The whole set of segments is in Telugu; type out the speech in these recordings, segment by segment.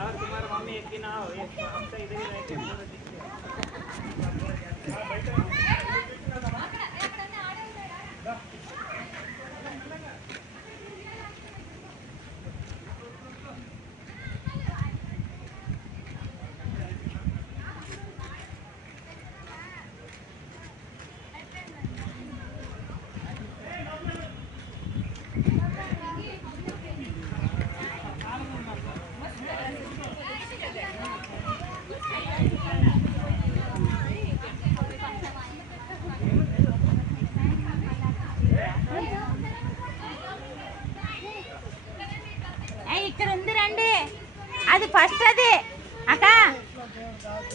और तुम्हारा मम्मी एक दिन आओ, एक हफ्ता इधर ही रह के पूरा ఇక్కడ ఉంది రండి. అది ఫస్ట్ అది అక్క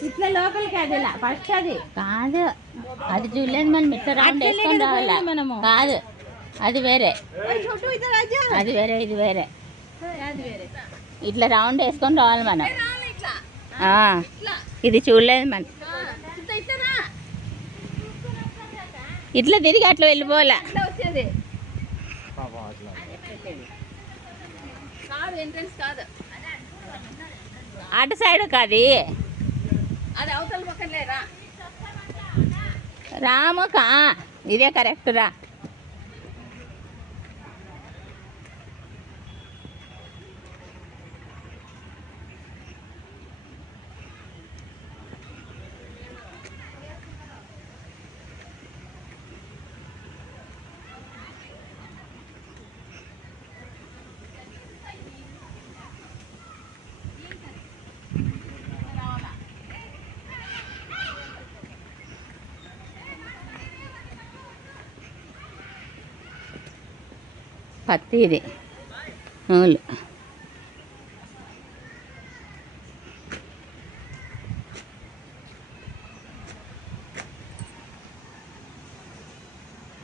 ఇట్లా లోపలికి అది ఫస్ట్ అది కాదు. అది చూడలేదు మనం ఇట్లా రౌండ్ వేసుకొని రావాలి మనము. కాదు అది వేరే, అది వేరే, ఇది వేరే. ఇట్లా రౌండ్ వేసుకొని రావాలి మనం. ఇది చూడలేదు మనం. ఇట్లా తిరిగి అట్లా వెళ్ళిపోవాలా. అటు సైడ్ కాదు, అది అవతల పక్కన లేరా రాముకా. ఇదే కరెక్ట్ రా. పత్తి ఇది.